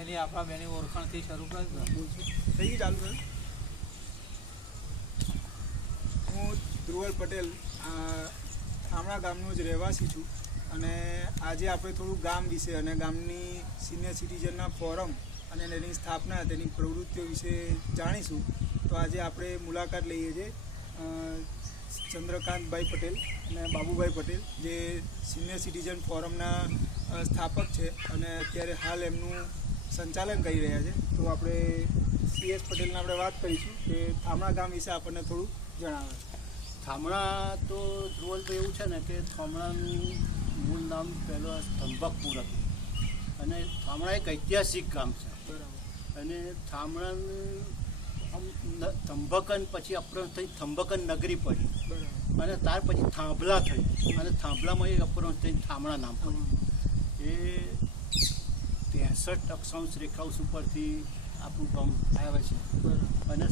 એની આપણા બેની ઓળખાણથી શરૂ કરે થઈ ગયું ચાલુ કરે. હું ધ્રુવલ પટેલ થામણા ગામનો જ રહેવાસી છું અને આજે આપણે થોડું ગામ વિશે અને ગામની સિનિયર સિટીઝનના ફોરમ અને તેની સ્થાપના તેની પ્રવૃત્તિઓ વિશે જાણીશું. તો આજે આપણે મુલાકાત લઈએ છીએ ચંદ્રકાંતભાઈ પટેલ અને બાબુભાઈ પટેલ જે સિનિયર સિટીઝન ફોરમના સ્થાપક છે અને અત્યારે હાલ એમનું સંચાલન કરી રહ્યા છે. તો આપણે CS પટેલને આપણે વાત કરીશું કે થામણા ગામ વિશે આપણને થોડું જણાવે. થામણા તો ધ્રુવલભાઈ એવું છે ને કે થામણાનું મૂળ નામ પહેલાં સ્તંભકપુર હતું અને થામણા એક ઐતિહાસિક ગામ છે. બરાબર. અને થામણાનું થંભકન પછી અપહરણ થઈ થંભકન નગરી પડી. બરાબર. અને ત્યાર પછી થાંભલા થઈ અને થાંભલામાં એ અપહરણ થઈ થામણા નામ પડ્યું. એ 63 અક્ષાંશ રેખાંશ ઉપરથી આપણું ગામ આવે છે. અને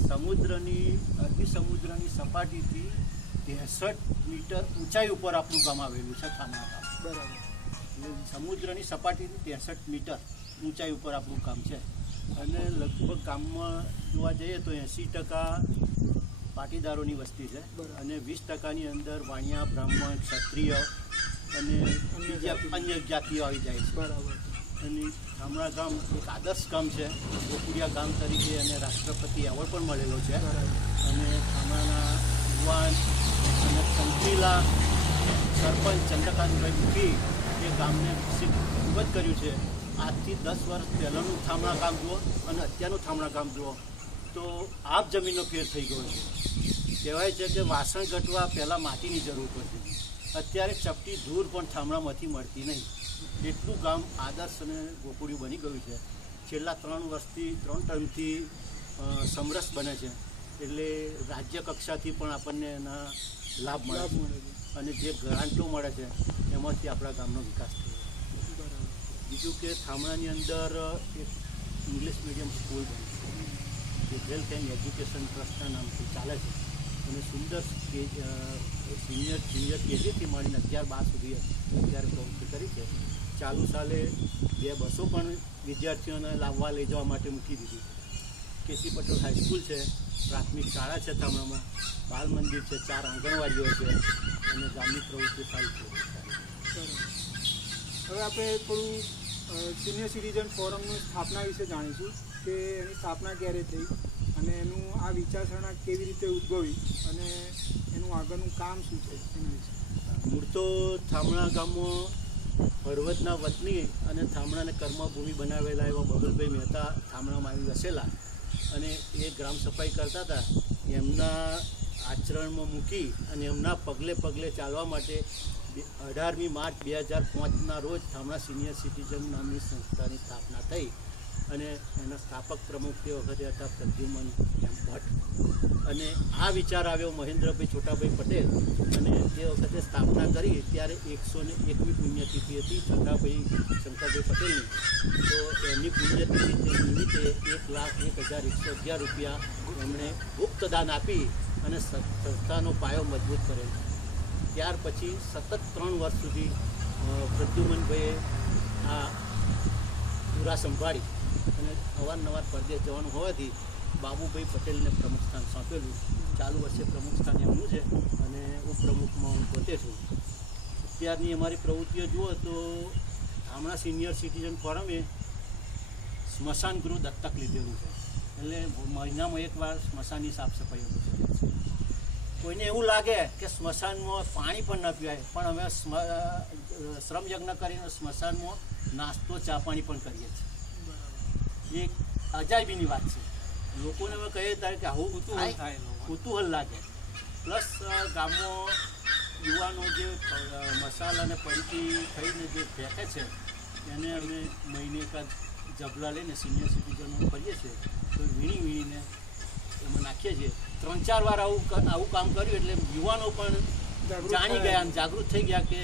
અરબી સમુદ્રની સપાટીથી 63 મીટર ઊંચાઈ ઉપર આપણું ગામ આવેલું છે થામણા ગામ. બરાબર. એટલે સમુદ્રની સપાટીથી 63 મીટર ઊંચાઈ ઉપર આપણું ગામ છે. અને લગભગ ગામમાં જોવા જઈએ તો 80% પાટીદારોની વસ્તી છે અને 20%ની અંદર વાણિયા, બ્રાહ્મણ, ક્ષત્રિય અને બીજા અન્ય જાતિઓ આવી જાય છે. બરાબર. અને થામણા ગામ એક આદર્શ ગામ છે. ગોકુડિયા ગામ તરીકે અને રાષ્ટ્રપતિ એવોર્ડ પણ મળેલો છે. અને થામણાના યુવાન અને કંઠીલા સરપંચ ચંદ્રકાંતભાઈ મુખી એ ગામને વિકસિત ખૂબ જ કર્યું છે. આજથી 10 વર્ષ પહેલાંનું થામણા ગામ જુઓ અને અત્યારનું થામણા ગામ જુઓ તો આપ જમીનનો ફેર થઈ ગયો છે. કહેવાય છે કે વાસણ ગટવા પહેલાં માટીની જરૂર પડતી, અત્યારે ચપટી ધૂળ પણ થામણામાંથી મળતી નહીં. એટલું ગામ આદર્શ અને ગોકુડિયું બની ગયું છે. છેલ્લા 3 ટર્મથી સમરસ બને છે. એટલે રાજ્ય કક્ષાથી પણ આપણને એના લાભ મળે છે અને જે ગ્રાન્ટો મળે છે એમાંથી આપણા ગામનો વિકાસ થયો. બીજું કે થામણાની અંદર એક ઇંગ્લિશ મીડિયમ સ્કૂલ બની છે જે વેલ્થ એન્ડ એજ્યુકેશન ટ્રસ્ટના નામથી ચાલે છે અને સુંદર સિનિયર કેજીથી મળીને 11-12 સુધી અત્યારે પ્રવૃત્તિ કરી છે. ચાલુ સાલે 2 બસો પણ વિદ્યાર્થીઓને લાવવા લઈ જવા માટે મૂકી દીધી છે. કેસી પટેલ હાઈસ્કૂલ છે, પ્રાથમિક શાળા છે થામણામાં, બાલ મંદિર છે, 4 આંગણવાડીઓ છે અને ગામની પ્રવૃત્તિ સારી છે. હવે આપણે થોડું સિનિયર સિટીઝન ફોરમની સ્થાપના વિશે જાણીશું કે એની સ્થાપના ક્યારે થઈ અને એનું આ વિચારસરણા કેવી રીતે ઉદ્ભવી અને એનું આગળનું કામ શું છે એના વિશે. મૂળ તો થામણા ગામમાં હળવદના વતની અને થામણાને કર્મભૂમિ બનાવેલા એવા બબલભાઈ મહેતા થામણામાં આવી વસેલા અને એ ગ્રામ સફાઈ કરતા હતા. એમના આચરણમાં મૂકી અને એમના પગલે પગલે ચાલવા માટે 18મી માર્ચ 2005ના રોજ થામણા સિનિયર સિટીઝન નામની સંસ્થાની સ્થાપના થઈ અને એના સ્થાપક પ્રમુખ તે વખતે હતા પ્રદ્યુમન ભટ્ટ. અને આ વિચાર આવ્યો મહેન્દ્રભાઈ છોટાભાઈ પટેલ અને તે વખતે સ્થાપના કરી ત્યારે 101મી પુણ્યતિથિ હતી શંકરભાઈ પટેલની. તો એમની પુણ્યતિથિ નિમિત્તે 1,01,111 રૂપિયા એમણે ગુપ્તદાન આપી અને સંસ્થાનો પાયો મજબૂત કરેલ. ત્યાર પછી સતત 3 વર્ષ સુધી પ્રદ્યુમનભાઈએ આ પૂરા સંભાળી અને અવારનવાર પરદેશ જવાનું હોવાથી બાબુભાઈ પટેલને પ્રમુખ સ્થાન સોંપેલું. ચાલુ વર્ષે પ્રમુખ સ્થાન એમનું છે અને ઉપપ્રમુખમાં હું પોતે છું. અત્યારની અમારી પ્રવૃત્તિઓ જુઓ તો થામણા સિનિયર સિટીઝન ફોરમે સ્મશાન ગૃહ દત્તક લીધેલું છે. એટલે મહિનામાં 1 વાર સ્મશાનની સાફ સફાઈ છે. કોઈને એવું લાગે કે સ્મશાનમાં પાણી પણ ન પીવાય પણ અમે શ્રમયજ્ઞ કરીને સ્મશાનમાં નાસ્તો ચા પાણી પણ કરીએ છીએ. એક અજાયબીની વાત છે. લોકોને અમે કહીએ ત્યારે કે આવું કુતૂહલ લાગે. પ્લસ ગામમાં યુવાનો જે મસાલા અને પડીકી થઈને જે ફેંકે છે એને અમે મહિને એકાદ જબલા લઈને સિનિયર સિટીઝનો કરીએ છીએ તો વીણીને એમાં નાખીએ છીએ. 3-4 વાર આવું કામ કર્યું એટલે યુવાનો પણ જાણી ગયા અને જાગૃત થઈ ગયા કે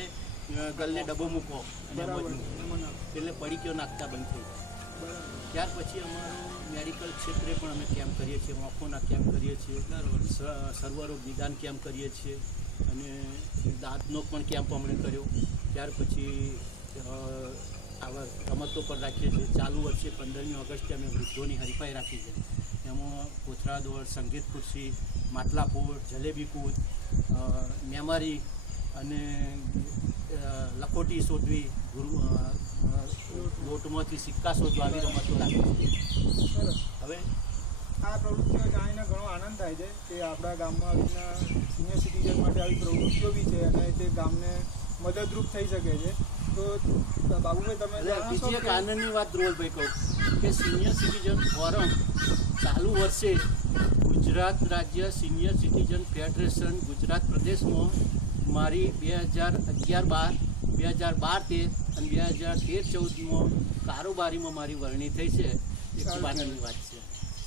ગલ્લે ડબ્બો મૂકો અને એટલે પડીકીઓ નાખતા બંધ થઈ ગયા. ત્યાર પછી અમારું મેડિકલ ક્ષેત્રે પણ અમે કેમ્પ કરીએ છીએ, આંખોના કેમ્પ કરીએ છીએ, સર્વરોગ નિદાન કેમ્પ કરીએ છીએ અને દાંતનો પણ કેમ્પ અમને કર્યો. ત્યાર પછી આવા રમતો પર રાખીએ છીએ. ચાલુ વર્ષે 15મી ઓગસ્ટે અમે વૃદ્ધોની હરીફાઈ રાખી છે. એમાં કોથળા દોડ, સંગીત ખુરશી, માટલા ફોડ, જલેબી કૂદ, મેમરી અને લખોટી શોધવી, લોટમાંથી સિક્કા શોધવા, આવી રમતો રાખી છે. સરસ. હવે આ પ્રવૃત્તિઓ જાણીને ઘણો આનંદ થાય છે કે આપણા ગામમાં આવી રીતના સિનિયર સિટીઝન માટે આવી પ્રવૃત્તિઓ બી છે અને તે ગામને મદદરૂપ થઈ શકે છે. તો બાબુભાઈ તમે જણાવશો બીજી એક કે આનંદની વાત ધ્રુવલભાઈ કહું કે સિનિયર સિટીઝન ફોરમ ચાલુ વર્ષે ગુજરાત રાજ્ય સિનિયર સિટીઝન ફેડરેશન ગુજરાત પ્રદેશમાં મારી 2011-12, 2012-13 અને 2013-14માં કારોબારીમાં મારી વરણી થઈ છે. એ ખૂબ આનંદની વાત છે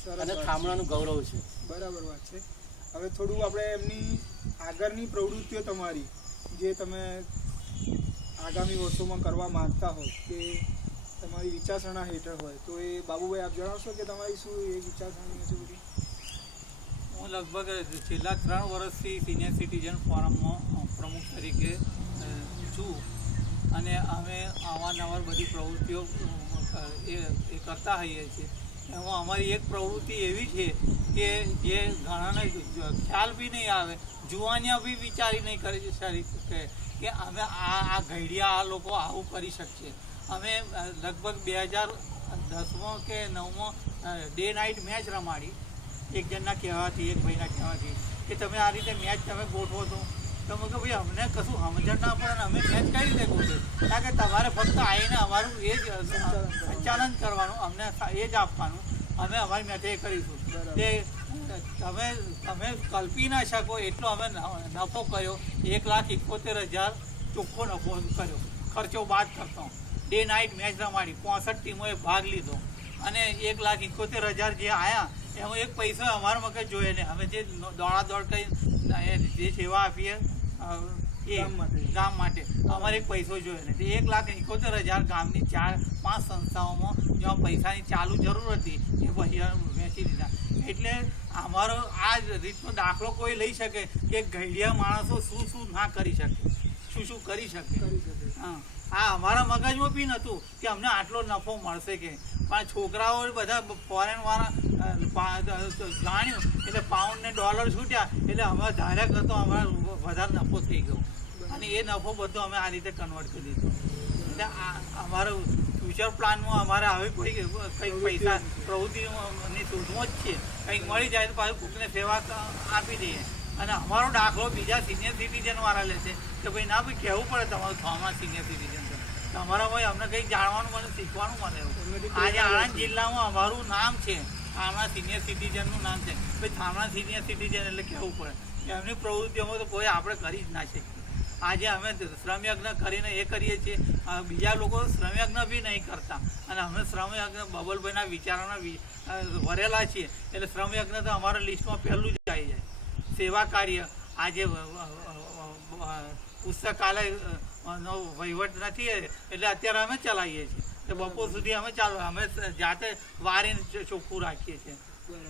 સરસ અને વાત થામણાનું ગૌરવ છે. બરાબર વાત છે. હવે થોડું આપણે એમની આગળની પ્રવૃત્તિઓ તમારી જે તમે આગામી વર્ષોમાં કરવા માંગતા હો કે તમારી વિચારસરણા હેઠળ હોય તો એ બાબુભાઈ આપ જણાવશો કે તમારી શું એ વિચારસરણી છે બધી? હું લગભગ છેલ્લા 3 વર્ષથી સિનિયર સિટીઝન ફોરમમાં પ્રમુખ તરીકે છું અને અમે અવારનવાર બધી પ્રવૃત્તિઓ એ કરતા હોઈએ છીએ. એમાં અમારી એક પ્રવૃત્તિ એવી છે કે જે ઘણાને ખ્યાલ બી નહીં આવે, જુવાનિયા બી વિચારી નહીં કરી શકે કે અમે આ ઘડિયા આ લોકો આવું કરી શકશે. અમે લગભગ 2010માં કે 9માં ડે નાઇટ મેચ રમાડી. એક જણના કહેવાથી, એક ભાઈના કહેવાથી કે તમે આ રીતે મેચ તમે ગોઠવો તો મેં કે ભાઈ અમને કશું સમજણ ના પડે ને અમે મેચ કઈ રીતે ગોઠવીએ? કારણ કે તમારે ફક્ત આવીને અમારું એ જ સંચાલન કરવાનું, અમને એ જ આપવાનું, અમે અમારી મેચે એ કરીશું. તે તમે કલ્પી ના શકો એટલો અમે નફો કર્યો. 1,71,000 ચોખ્ખો નફો કર્યો, ખર્ચો બાદ કરતો. ડે નાઇટ મેચ રમાડી, 65 ટીમોએ ભાગ લીધો અને 1,71,000 જે આવ્યા એમાં એક પૈસો અમારા મગજ જોઈએ ને. અમે જે દોડાદોડ કરી જે સેવા આપીએ એ ગામ માટે અમારે એક પૈસો જોઈએ ને. 1,71,000 ગામની 4-5 સંસ્થાઓમાં જેમાં પૈસાની ચાલુ જરૂર હતી એ પૈસા વેચી દીધા. એટલે અમારો આ રીતનો દાખલો કોઈ લઈ શકે કે ઘડિયા માણસો શું ના કરી શકે, શું કરી શકે. હા, આ અમારા મગજમાં બી નહોતું કે અમને આટલો નફો મળશે કે. પણ છોકરાઓ બધા ફોરેનવાળા જાણ્યું એટલે પાઉન્ડ ને ડોલર છૂટ્યા એટલે અમે ધાર્યા કરતો અમારો વધારે નફો થઈ ગયો અને એ નફો બધો અમે આ રીતે કન્વર્ટ કરી દીધો. એટલે અમારો ફ્યુચર પ્લાનમાં અમારે આવી કોઈ કંઈક પૈસા પ્રવૃત્તિની શોધમાં જ છે. કંઈક મળી જાય તો પાછું કોઈને સેવા આપી દઈએ. અને અમારો દાખલો બીજા સિનિયર સિટીઝનવાળા લેશે કે ભાઈ ના ભાઈ કહેવું પડે તમારું થામણા સિનિયર સિટીઝન છે, તમારા ભાઈ અમને કંઈક જાણવાનું મને, શીખવાનું મને. આજે આણંદ જિલ્લામાં અમારું નામ છે, થામણા સિનિયર સિટીઝનનું નામ છે. ભાઈ થામણા સિનિયર સિટીઝન એટલે કહેવું પડે કે એમની પ્રવૃત્તિઓમાં તો કોઈ આપણે કરી જ ના શકીએ. આજે અમે શ્રમયજ્ઞ કરીને એ કરીએ છીએ, બીજા લોકો શ્રમયજ્ઞ બી નહીં કરતા અને અમે શ્રમયજ્ઞ બબલભાઈના વિચારોના વરેલા છીએ એટલે શ્રમયજ્ઞ તો અમારા લિસ્ટમાં પહેલું જ આવી જાય. સેવા કાર્ય, આજે પુસ્તકાલયનો વહીવટ નથી એટલે અત્યારે અમે ચલાવીએ છીએ. તો બપોર સુધી અમે અમે જાતે વારીને ચોખ્ખું રાખીએ છીએ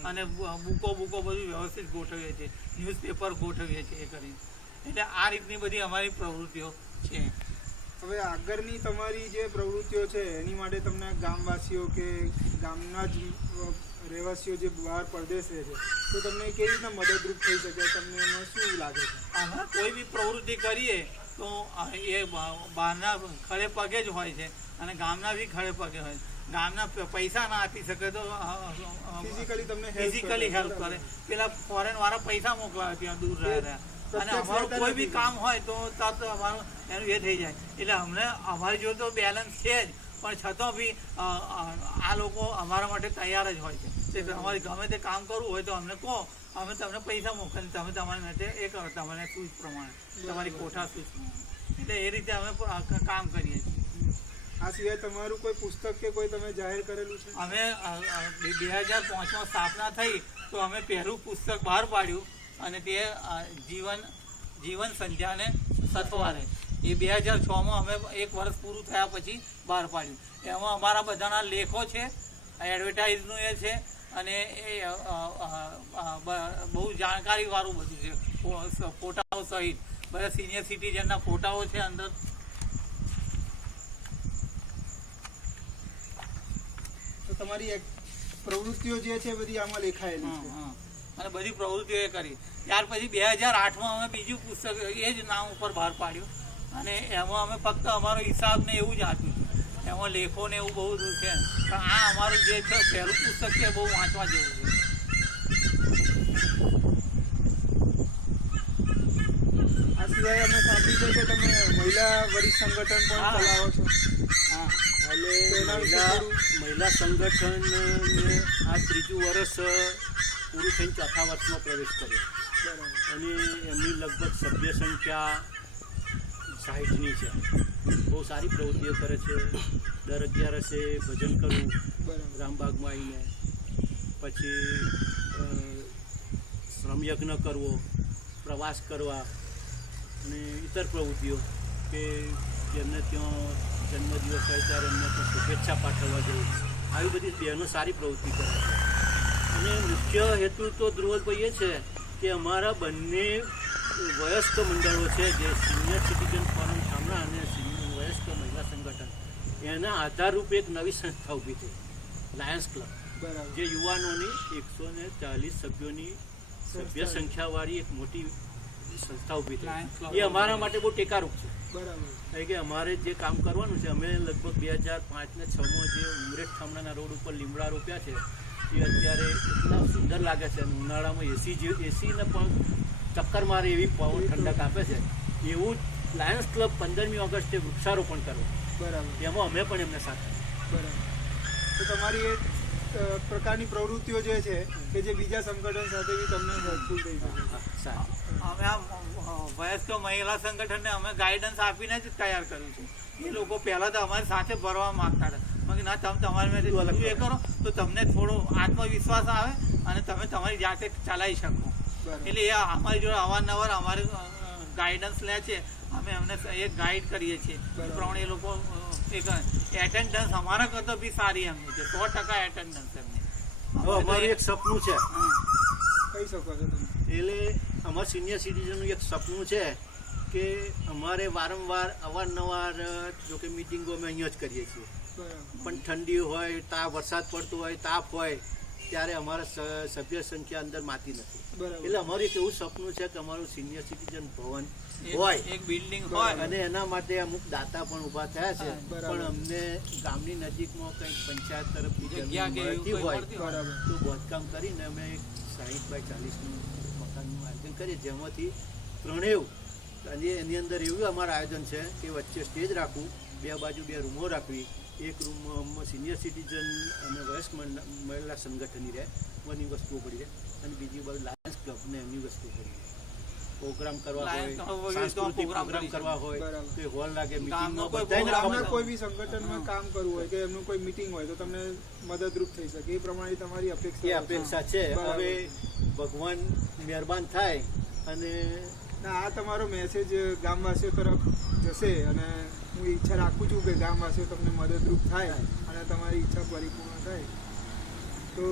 અને બુકો બધું વ્યવસ્થિત ગોઠવીએ છીએ, ન્યૂઝપેપર ગોઠવીએ છીએ એ કરીને. એટલે આ રીતની બધી અમારી પ્રવૃત્તિઓ છે. હવે આગળની તમારી જે પ્રવૃત્તિઓ છે એની માટે તમને ગામવાસીઓ કે ગામના જ રહેવાસીઓ જે બહાર પરદેશ રહે છે તો તમને કેવી રીતના મદદરૂપ થઈ શકે, તમને એમાં શું લાગે છે? અમે કોઈ બી પ્રવૃત્તિ કરીએ તો એ બહારના ખડે પગે જ હોય છે અને ગામના બી ખડે પગે હોય. ગામના પૈસા ના આપી શકે તો ફિઝિકલી હેલ્પ કરે. પેલા ફોરેનવાળા પૈસા મોકલાવે ત્યાં દૂર રહ્યા અને અમારું કોઈ બી કામ હોય તો તરત અમારું એનું એ થઈ જાય. એટલે અમને અમારી જોડે તો બેલેન્સ છે જ પણ છતાં બી આ લોકો અમારા માટે તૈયાર જ હોય છે. અમારે ગમે તે કામ કરવું હોય તો અમને કહો, અમે તમને પૈસા મોકલીએ, તમે તમારી માટે એ કરો, તમને સૂઝ પ્રમાણે તમારી કોઠા સૂઝ પ્રમાણે. એટલે એ રીતે અમે કામ કરીએ છીએ. આ સિવાય તમારું કોઈ પુસ્તક કે કોઈ તમે જાહેર કરેલું છે? અમે 2005માં સ્થાપના થઈ તો અમે પહેલું પુસ્તક બહાર પાડ્યું અને તે જીવન સંધ્યાને સથવારે. એ 2006માં અમે 1 વર્ષ પૂરું થયા પછી બહાર પાડ્યું. એમાં અમારા બધાના લેખો છે, એડવર્ટાઇઝનું એ છે અને એ બહુ જાણકારીવાળું બધું છે, ફોટાઓ સહિત બધા સિનિયર સિટીઝનના ફોટાઓ છે અંદર. તમારી એક પ્રવૃત્તિઓ જે છે બધી આમાં લેખાયેલી છે. હા. અને બધી પ્રવૃત્તિઓ એ કરી. ત્યાર પછી 2008માં અમે બીજું પુસ્તક એ જ નામ ઉપર બહાર પાડ્યું અને એમાં અમે ફક્ત અમારો હિસાબ ને એવું જ આપ્યું હતું. એમાં લેખો ને એવું બહુ છે પણ આ અમારું જે છે પહેલું પુસ્તક છે બહુ વાંચવા જેવું છે. આ સિવાય અમે સાંભળ્યું છે કે તમે મહિલા વરિષ્ઠ સંગઠન પણ હા. ચલાવો છો. હા એટલે એના વિશે મહિલા સંગઠન આ ત્રીજું વર્ષ પૂરું થઈને ચોથા વર્ષમાં પ્રવેશ કર્યો બરાબર. અને એમની લગભગ સભ્ય સંખ્યા 60ની છે. બહુ સારી પ્રવૃત્તિઓ કરે છે. દર 11 ભજન કરવું બરાબર. રામબાગમાં આવીને, પછી શ્રમયજ્ઞ કરવો, પ્રવાસ કરવા અને ઇતર પ્રવૃત્તિઓ કે જેમને ત્યાં જન્મદિવસ હોય ત્યારે એમને ત્યાં શુભેચ્છા પાઠવવા જવું, આવી બધી બહેનો સારી પ્રવૃત્તિ કરે છે. અને મુખ્ય હેતુ તો ધ્રુવભાઈ એ છે કે અમારા બંને વયસ્ક મંડળો છે જે સિનિયર સિટીઝન ફોરમ થામણા અને વયસ્ક મહિલા સંગઠન, એના આધારરૂપે એક નવી સંસ્થા ઊભી થઈ, લાયન્સ ક્લબ, બરાબર. જે યુવાનોની 140 સભ્યોની સભ્ય સંખ્યાવાળી એક મોટી સંસ્થા ઊભી Lions થઈ. Club. એ અમારા માટે બહુ ટેકારૂપ છે. બરાબર. કારણ કે અમારે જે કામ કરવાનું છે, અમે લગભગ 2005 ને 2006માં જે ઉમરેઠ થામણાના રોડ ઉપર લીમડા રોપ્યા છે એ અત્યારે એટલા સુંદર લાગે છે અને ઉનાળામાં એસીને પણ ચક્કર મારે એવી પવન ઠંડક આપે છે. એવું જ લાયન્સ ક્લબ 15મી ઓગસ્ટે વૃક્ષારોપણ કરવું, બરાબર. એમાં અમે પણ એમને સાથે. બરાબર. તો તમારી એક પ્રકારની પ્રવૃત્તિઓ જે છે કે જે બીજા સંગઠન સાથે બી તમને હેલ્પફુલ થઈ શકે. સારું. અમે આ વયસ્ક મહિલા સંગઠનને અમે ગાઈડન્સ આપીને જ તૈયાર કર્યું છે. એ લોકો પહેલાં તો અમારી સાથે ભરવા માંગતા હતા. બાકી ના તમે તમારી મેં બધું એ કરો તો તમને થોડો આત્મવિશ્વાસ આવે અને તમે તમારી જાતે ચલાવી શકો. બરાબર. એટલે એ અમારી જોડે અવારનવાર અમારી ગાઈડન્સ લે છે. અમે એમને એક ગાઈડ કરીએ છીએ. એ બરાબર. પ્રમાણે એ લોકો એક એટેન્ડન્સ અમારા કરતાં બી સારી એમની છે. 100% એટેન્ડન્સ એમની. હવે અમારું એક સપનું છે, હા. કહી શકો છો તમે. એટલે અમારા સિનિયર સિટીઝનનું એક સપનું છે કે અમારે વારંવાર અવારનવાર જોકે મિટિંગો અમે અહીંયા જ કરીએ છીએ, બરાબર. પણ ઠંડી હોય, તાપ, વરસાદ પડતો હોય, તાપ હોય ત્યારે અમારા સભ્ય સંખ્યા અંદર માતી નથી. બરાબર. એટલે અમારું એક એવું સપનું છે કે અમારું સિનિયર સિટીઝન ભવન એક- હોય એક બિલ્ડિંગ હોય અને એના માટે અમુક દાતા પણ ઊભા થયા છે. હા, બરાબર. પણ અમને ગામની નજીકમાં કંઈક પંચાયત તરફથી જગ્યા જમીન કે એવું મળતી કંઈ હોય મળતી હોય. બરાબર. તો બાંધકામ કરીને અમે 60 બાય 40નું મકાનનું આયોજન કરીએ, જેમાંથી ત્રણેય અને એની અંદર એવું અમારું આયોજન છે કે વચ્ચે સ્ટેજ રાખવું, બે બાજુ 2 રૂમો રાખવી, એક રૂમમાં સિનિયર સિટીઝન અને વયસ્ક મહિલા સંગઠનની રહે, બધી વસ્તુઓ પડી રહે, અને બીજી બાજુ લાયન્સ ક્લબ ને એમની વસ્તુ પડી રહે. પ્રોગ્રામ કરવા Lions હોય, Club વગેરે સાંસ્કૃતિક પ્રોગ્રામ પ્રોગ્રામ કરી કરવા હોય બરાબર. તો હોલ લાગે, ગામનો મીટિંગમાં કોઈ બધાયને પ્રોગ્રામ ગામના ખબર કોઈ બી સંગઠનમાં કામ કરવું હોય કે એમનું કોઈ મીટિંગ હોય તો તમને મદદરૂપ થઈ શકે એ પ્રમાણે તમારી એ અપેક્ષા અપેક્ષા છે. બરાબર. હવે ભગવાન મહેરબાન થાય અને ના, આ તમારો મેસેજ ગામવાસીઓ તરફ જશે અને હું ઈચ્છા રાખું છું કે ગામવાસીઓ તમને મદદરૂપ થાય અને તમારી ઈચ્છા પરિપૂર્ણ થાય. તો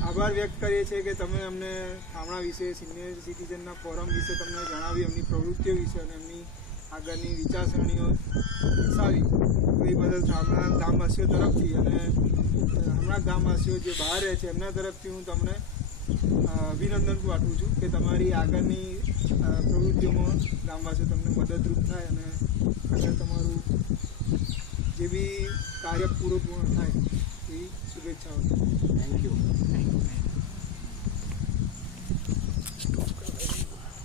આભાર વ્યક્ત કરીએ છીએ કે તમે અમને થામણા વિશે, સિનિયર સિટીઝનના ફોરમ વિશે તમને જણાવ્યું, એમની પ્રવૃત્તિઓ વિશે અને એમની આગળની વિચારસરણીઓ દર્શાવી. તો એ બદલ થામણા ગામવાસીઓ તરફથી અને હમણાં ગામવાસીઓ જે બહાર રહે છે એમના તરફથી હું તમને અભિનંદન પાઠવું છું કે તમારી આગળની પ્રવૃત્તિઓમાં ગામવાસીઓ તમને મદદરૂપ થાય અને આગળ તમારું જે બી કાર્ય પૂરું થાય એવી શુભેચ્છાઓ. Thank you.